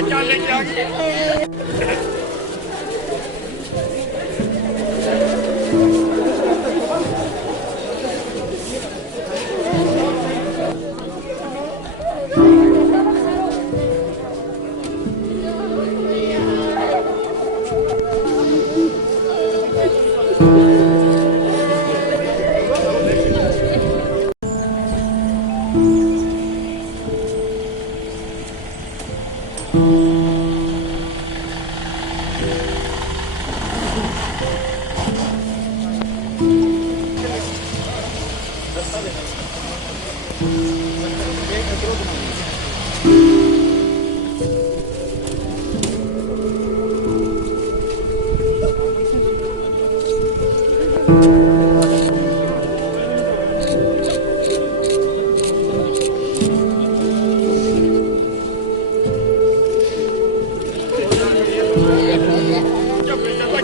क्या लेके आ गई?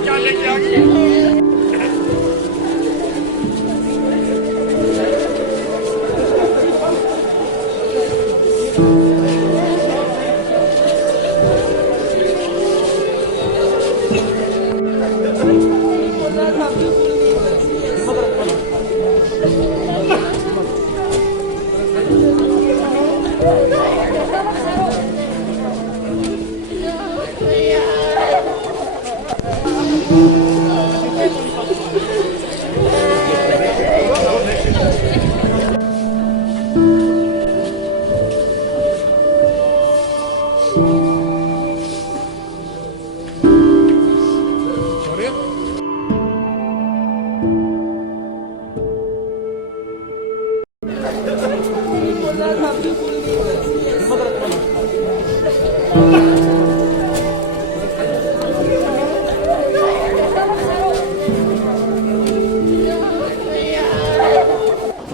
क्या लेके आ गई?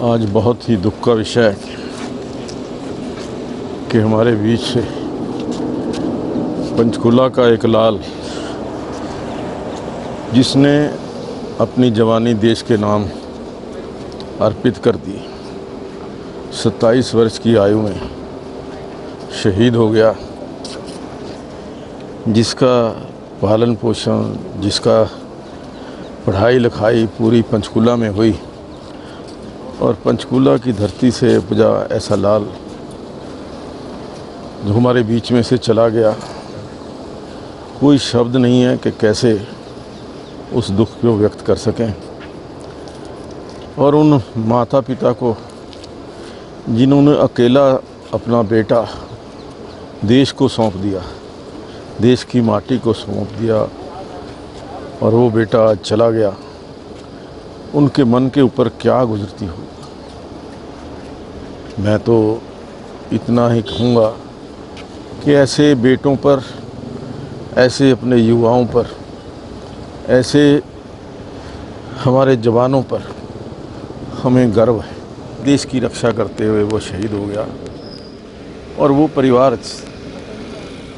आज बहुत ही दुख का विषय है कि हमारे बीच से पंचकूला का एक लाल, जिसने अपनी जवानी देश के नाम अर्पित कर दी, 27 वर्ष की आयु में शहीद हो गया। जिसका पालन पोषण, जिसका पढ़ाई लिखाई पूरी पंचकूला में हुई और पंचकूला की धरती से उपजा ऐसा लाल जो हमारे बीच में से चला गया, कोई शब्द नहीं है कि कैसे उस दुख को व्यक्त कर सकें। और उन माता पिता को जिन्होंने अकेला अपना बेटा देश को सौंप दिया, देश की माटी को सौंप दिया और वो बेटा आज चला गया, उनके मन के ऊपर क्या गुजरती हो। मैं तो इतना ही कहूँगा कि ऐसे बेटों पर, ऐसे अपने युवाओं पर, ऐसे हमारे जवानों पर हमें गर्व है। देश की रक्षा करते हुए वो शहीद हो गया और वो परिवार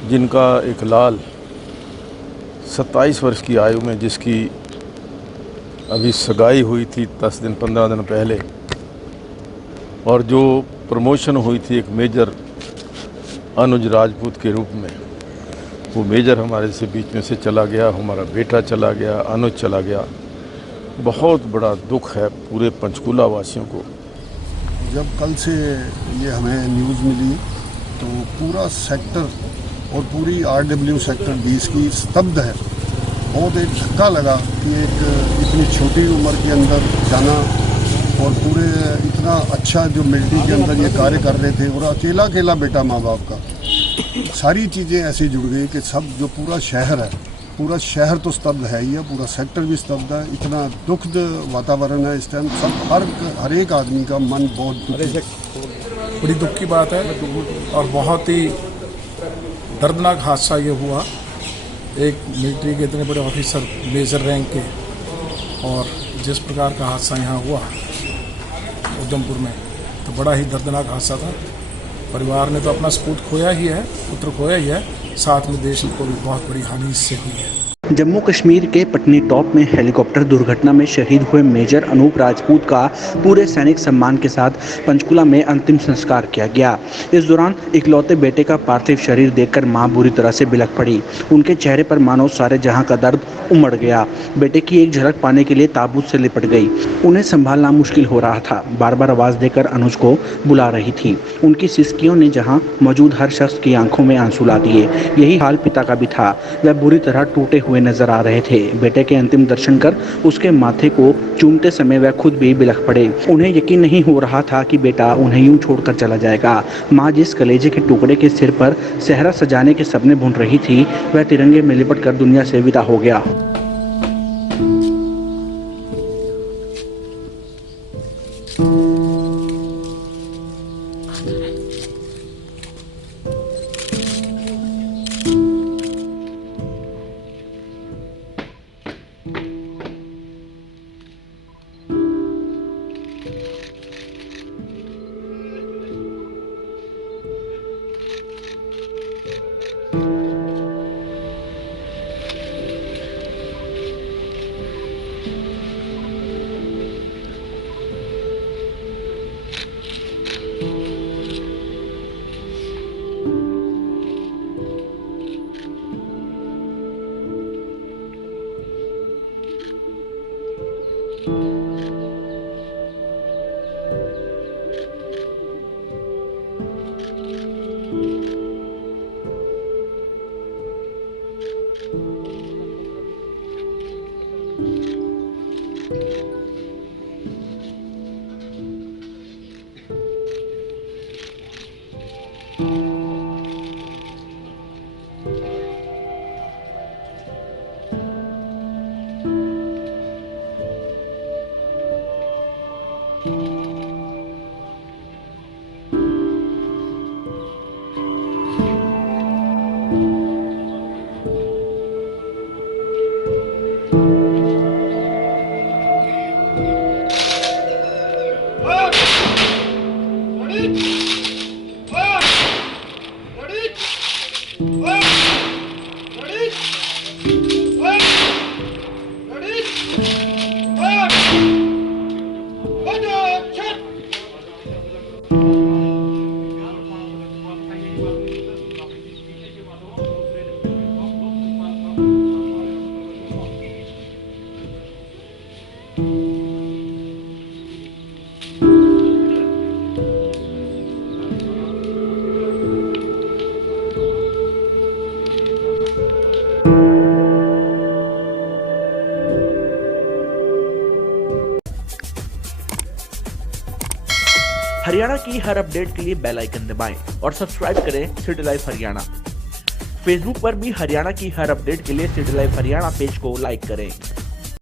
जिनका एक लाल 27 वर्ष की आयु में, जिसकी अभी सगाई हुई थी 10 दिन 15 दिन पहले, और जो प्रमोशन हुई थी एक मेजर अनुज राजपूत के रूप में, वो मेजर हमारे से बीच में से चला गया, हमारा बेटा चला गया, अनुज चला गया। बहुत बड़ा दुख है पूरे पंचकूला वासियों को। जब कल से ये हमें न्यूज़ मिली तो पूरा सेक्टर और पूरी RW सेक्टर 20 की स्तब्ध है। बहुत एक धक्का लगा कि एक इतनी छोटी उम्र के अंदर जाना और पूरे इतना अच्छा जो मिलिट्री के अंदर ये कार्य कर रहे थे, और अकेला अकेला बेटा माँ बाप का, सारी चीज़ें ऐसी जुड़ गई कि सब जो पूरा शहर है, पूरा शहर तो स्तब्ध है ही है, पूरा सेक्टर भी स्तब्ध है। इतना दुखद वातावरण है इस टाइम। सब हर एक आदमी का मन बहुत बड़ी दुख की बात है और बहुत ही दर्दनाक हादसा ये हुआ। एक मिलिट्री के इतने बड़े ऑफिसर, मेजर रैंक के, और जिस प्रकार का हादसा यहाँ हुआ उधमपुर में, तो बड़ा ही दर्दनाक हादसा था। परिवार ने तो अपना सपूत खोया ही है, पुत्र खोया ही है, साथ में देश को भी बहुत बड़ी हानि इससे हुई है। जम्मू कश्मीर के पटनीटॉप में हेलीकॉप्टर दुर्घटना में शहीद हुए मेजर अनूप राजपूत का पूरे सैनिक सम्मान के साथ पंचकुला में अंतिम संस्कार किया गया। इस दौरान इकलौते बेटे का पार्थिव शरीर देखकर मां बुरी तरह से बिलख पड़ी। उनके चेहरे पर मानो सारे जहां का दर्द उमड़ गया। बेटे की एक झलक पाने के लिए ताबूत से लिपट गई। उन्हें संभालना मुश्किल हो रहा था। बार बार आवाज देकर अनुज को बुला रही थी। उनकी सिसकियों ने जहां मौजूद हर शख्स की आंखों में आंसू ला दिए। यही हाल पिता का भी था। वह बुरी तरह टूटे हुए नजर आ रहे थे। बेटे के अंतिम दर्शन कर उसके माथे को चूमते समय वह खुद भी बिलख पड़े। उन्हें यकीन नहीं हो रहा था कि बेटा उन्हें यूं छोड़कर चला जाएगा। माँ जिस कलेजे के टुकड़े के सिर पर सेहरा सजाने के सपने बुन रही थी, वह तिरंगे में लिपट कर दुनिया से विदा हो गया। हरियाणा की हर अपडेट के लिए बेल आइकन दबाएं और सब्सक्राइब करें सिटी लाइव हरियाणा। फेसबुक पर भी हरियाणा की हर अपडेट के लिए सिटी लाइव हरियाणा पेज को लाइक करें।